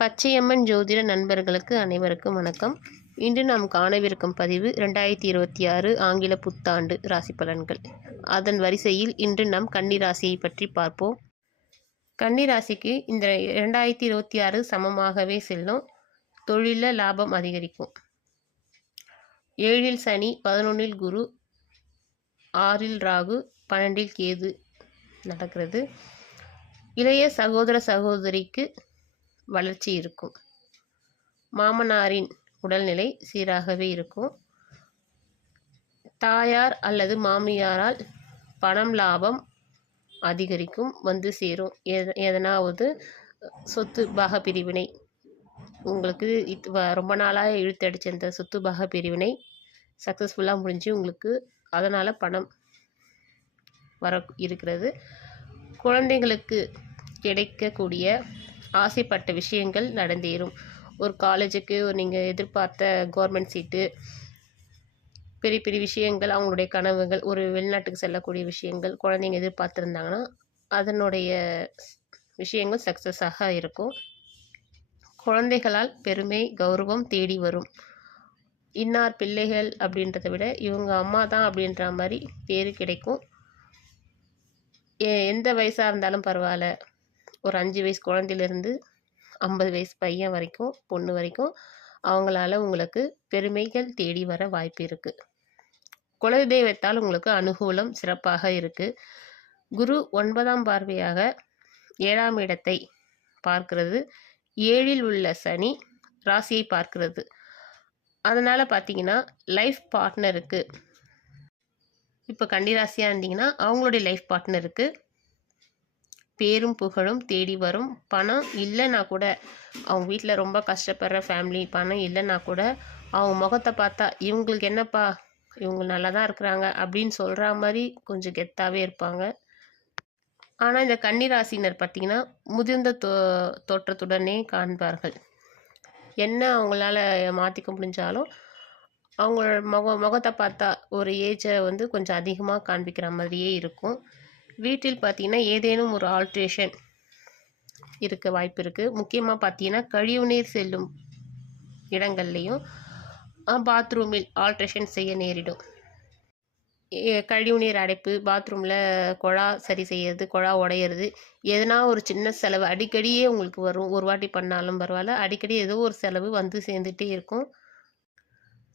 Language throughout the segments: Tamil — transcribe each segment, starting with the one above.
பச்சையம்மன் ஜோதிட நண்பர்களுக்கு அனைவருக்கும் வணக்கம். இன்று நாம் காணவிருக்கும் பதிவு 2026 ஆங்கில புத்தாண்டு ராசி பலன்கள். அதன் வரிசையில் இன்று நாம் கன்னி ராசியை பற்றி பார்ப்போம். கன்னி ராசிக்கு இந்த 2026 சமமாகவே செல்லும். தொழிலில் லாபம் அதிகரிக்கும். 7இல் சனி, 11இல் குரு, 6இல் ராகு, 12இல் கேது நடக்கிறது. இளைய சகோதர சகோதரிக்கு வளர்ச்சி இருக்கும். மாமனாரின் உடல்நிலை சீராகவே இருக்கும். தாயார் அல்லது மாமியாரால் பணம் லாபம் அதிகரிக்கும், வந்து சேரும். எதனாவது சொத்து பாக பிரிவினை உங்களுக்கு ரொம்ப நாளாக இழுத்தடிச்ச இந்த சொத்து பாக பிரிவினை சக்ஸஸ்ஃபுல்லாக முடிஞ்சு உங்களுக்கு அதனால் பணம் வர இருக்கிறது. குழந்தைங்களுக்கு கிடைக்கக்கூடிய ஆசைப்பட்ட விஷயங்கள் நடந்தேறும். ஒரு காலேஜுக்கு நீங்கள் எதிர்பார்த்த கவர்மெண்ட் சீட்டு, பெரிய பெரிய விஷயங்கள், அவங்களுடைய கனவுகள், ஒரு வெளிநாட்டுக்கு செல்லக்கூடிய விஷயங்கள் குழந்தைங்க எதிர்பார்த்துருந்தாங்கன்னா அதனுடைய விஷயங்கள் சக்ஸஸாக இருக்கும். குழந்தைகளால் பெருமை கௌரவம் தேடி வரும். இன்னார் பிள்ளைகள் அப்படின்றத விட இவங்க அம்மா தான் அப்படின்ற மாதிரி பேர் கிடைக்கும். எந்த வயசாக இருந்தாலும் பரவாயில்ல, ஒரு 5 வயசு குழந்தையிலேருந்து 50 வயசு பையன் வரைக்கும், பொண்ணு வரைக்கும் அவங்களால உங்களுக்கு பெருமைகள் தேடி வர வாய்ப்பு இருக்குது. குலதெய்வத்தால் உங்களுக்கு அனுகூலம் சிறப்பாக இருக்குது. குரு 9ஆம் பார்வையாக 7ஆம் இடத்தை பார்க்கிறது. 7இல் உள்ள சனி ராசியை பார்க்கிறது. அதனால் பார்த்தீங்கன்னா லைஃப் பார்ட்னருக்கு, இப்போ கன்னிராசியாக இருந்தீங்கன்னா அவங்களுடைய லைஃப் பார்ட்னருக்கு பேரும் புகழும் தேடி வரும். பணம் இல்லைன்னா கூட, அவங்க வீட்டில் ரொம்ப கஷ்டப்படுற ஃபேமிலி, பணம் இல்லைன்னா கூட அவங்க முகத்தை பார்த்தா இவங்களுக்கு என்னப்பா, இவங்க நல்லா தான் இருக்கிறாங்க அப்படின்னு சொல்கிற மாதிரி கொஞ்சம் கெத்தாகவே இருப்பாங்க. ஆனால் இந்த கன்னிராசினர் பார்த்திங்கன்னா முதிர்ந்த தோற்றத்துடனே காண்பார்கள். என்ன அவங்களால மாற்றிக்க முடிஞ்சாலும் அவங்களோட முகத்தை பார்த்தா ஒரு ஏஜை கொஞ்சம் அதிகமாக காண்பிக்கிற மாதிரியே இருக்கும். வீட்டில் பார்த்தீங்கன்னா ஏதேனும் ஒரு ஆல்ட்ரேஷன் இருக்க வாய்ப்பு இருக்குது. முக்கியமாக பார்த்தீங்கன்னா கழிவுநீர் செல்லும் இடங்கள்லையும் பாத்ரூமில் ஆல்ட்ரேஷன் செய்ய நேரிடும். கழிவுநீர் அடைப்பு, பாத்ரூமில் குழா சரி செய்யறது, குழா உடையிறது, எதனா ஒரு சின்ன செலவு அடிக்கடியே உங்களுக்கு வரும். ஒரு வாட்டி பண்ணாலும் பரவாயில்ல, அடிக்கடி ஏதோ ஒரு செலவு வந்து சேர்ந்துட்டே இருக்கும்.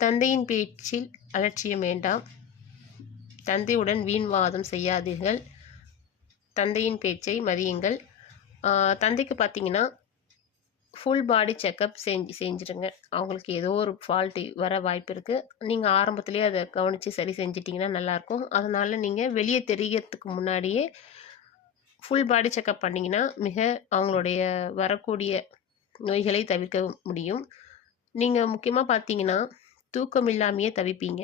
தந்தையின் பேச்சில் அலட்சியம் வேண்டாம். தந்தையுடன் வீண் வாதம் செய்யாதீர்கள். தந்தையின் பேச்சை மதியுங்கள். தந்தைக்கு பார்த்தீங்கன்னா ஃபுல் பாடி செக்கப் செஞ்சுருங்க. அவங்களுக்கு ஏதோ ஒரு ஃபால்ட்டு வர வாய்ப்பு இருக்குது. நீங்கள் ஆரம்பத்துலேயே அதை கவனித்து சரி செஞ்சிட்டிங்கன்னா நல்லாயிருக்கும். அதனால் நீங்கள் வெளியே தெரியறதுக்கு முன்னாடியே ஃபுல் பாடி செக்கப் பண்ணிங்கன்னா மிக அவங்களுடைய வரக்கூடிய நோய்களை தவிர்க்க முடியும். நீங்கள் முக்கியமாக பார்த்தீங்கன்னா தூக்கம் இல்லாமையே தவிப்பீங்க.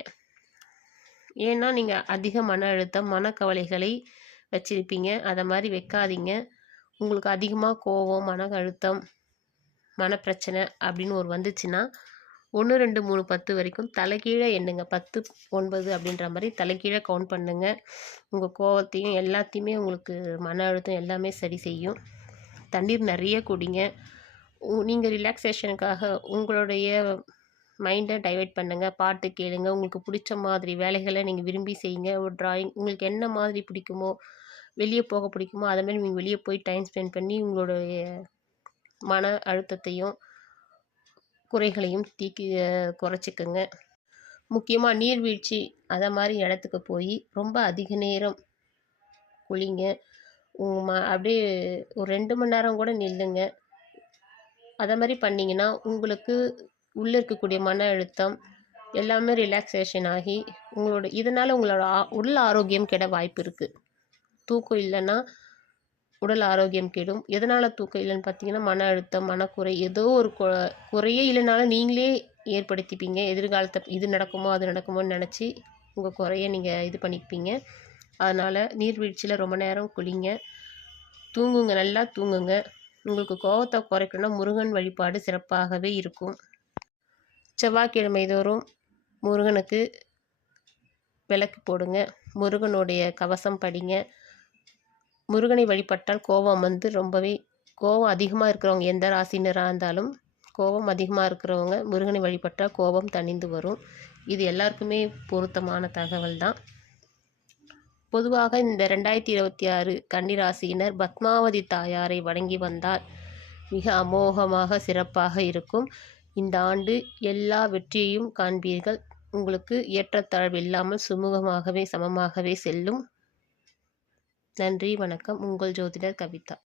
ஏன்னா நீங்கள் அதிக மன அழுத்தம், மனக்கவலைகளை வச்சிருப்பீங்க. அதை மாதிரி வைக்காதீங்க. உங்களுக்கு அதிகமாக கோபம், மன அழுத்தம், மனப்பிரச்சனை அப்படின்னு ஒரு வந்துச்சுன்னா 1 2 3 10 வரைக்கும் தலைகீழே எண்ணுங்க. 10 9 அப்படின்ற மாதிரி தலைகீழே கவுண்ட் பண்ணுங்க. உங்கள் கோபத்தையும் எல்லாத்தையுமே, உங்களுக்கு மன அழுத்தம் எல்லாமே சரி செய்யும். தண்ணீர் நிறைய குடிங்க. நீங்கள் ரிலாக்ஸேஷனுக்காக உங்களுடைய மைண்டை டைவர்ட் பண்ணுங்கள். பாட்டு கேளுங்க. உங்களுக்கு பிடிச்ச மாதிரி வேலைகளை நீங்கள் விரும்பி செய்யுங்க. ஒரு ட்ராயிங், உங்களுக்கு என்ன மாதிரி பிடிக்குமோ, வெளியே போக பிடிக்குமோ அதை மாதிரி நீங்கள் வெளியே போய் டைம் ஸ்பெண்ட் பண்ணி உங்களுடைய மன அழுத்தத்தையும் குறைகளையும் குறைச்சிக்கோங்க. முக்கியமாக நீர்வீழ்ச்சி அதை மாதிரி இடத்துக்கு போய் ரொம்ப அதிக நேரம் குளிங்க. அப்படியே ஒரு 2 மணி நேரம் கூட நில்லுங்க. அதை மாதிரி பண்ணிங்கன்னா உங்களுக்கு உள்ளே இருக்கக்கூடிய மன அழுத்தம் எல்லாமே ரிலாக்ஸேஷன் ஆகி இதனால் உங்களோட உடல் ஆரோக்கியம் கெட வாய்ப்பு இருக்குது. தூக்கம் இல்லைன்னா உடல் ஆரோக்கியம் கெடும். எதனால் தூக்கம் இல்லைன்னு பார்த்தீங்கன்னா மன அழுத்தம், மனக்குறை, ஏதோ ஒரு குறையே இல்லைனாலும் நீங்களே ஏற்படுத்திப்பீங்க. எதிர்காலத்தை இது நடக்குமோ அது நடக்குமோன்னு நினச்சி உங்கள் குறைய நீங்கள் இது பண்ணிப்பீங்க. அதனால் நீர்வீழ்ச்சியில் ரொம்ப நேரம் குளிங்க. தூங்குங்க, நல்லா தூங்குங்க. உங்களுக்கு கோபத்தை குறைக்கணும்னா முருகன் வழிபாடு சிறப்பாகவே இருக்கும். செவ்வாய்க்கிழமை தோறும் முருகனுக்கு விளக்கு போடுங்க. முருகனுடைய கவசம் படிங்க. முருகனை வழிபட்டால் கோபம் ரொம்பவே கோபம் அதிகமாக இருக்கிறவங்க எந்த ராசினராக இருந்தாலும் கோபம் அதிகமாக இருக்கிறவங்க முருகனை வழிபட்டால் கோபம் தணிந்து வரும். இது எல்லாருக்குமே பொருத்தமான தகவல் தான். பொதுவாக இந்த 2026 கன்னிராசியினர் பத்மாவதி தாயாரை வணங்கி வந்தால் மிக அமோகமாக சிறப்பாக இருக்கும். இந்த ஆண்டு எல்லா வெற்றியையும் காண்பீர்கள். உங்களுக்கு ஏற்றத்தாழ்வு இல்லாமல் சுமூகமாகவே சமமாகவே செல்லும். நன்றி, வணக்கம். உங்கள் ஜோதிடர் கவிதா.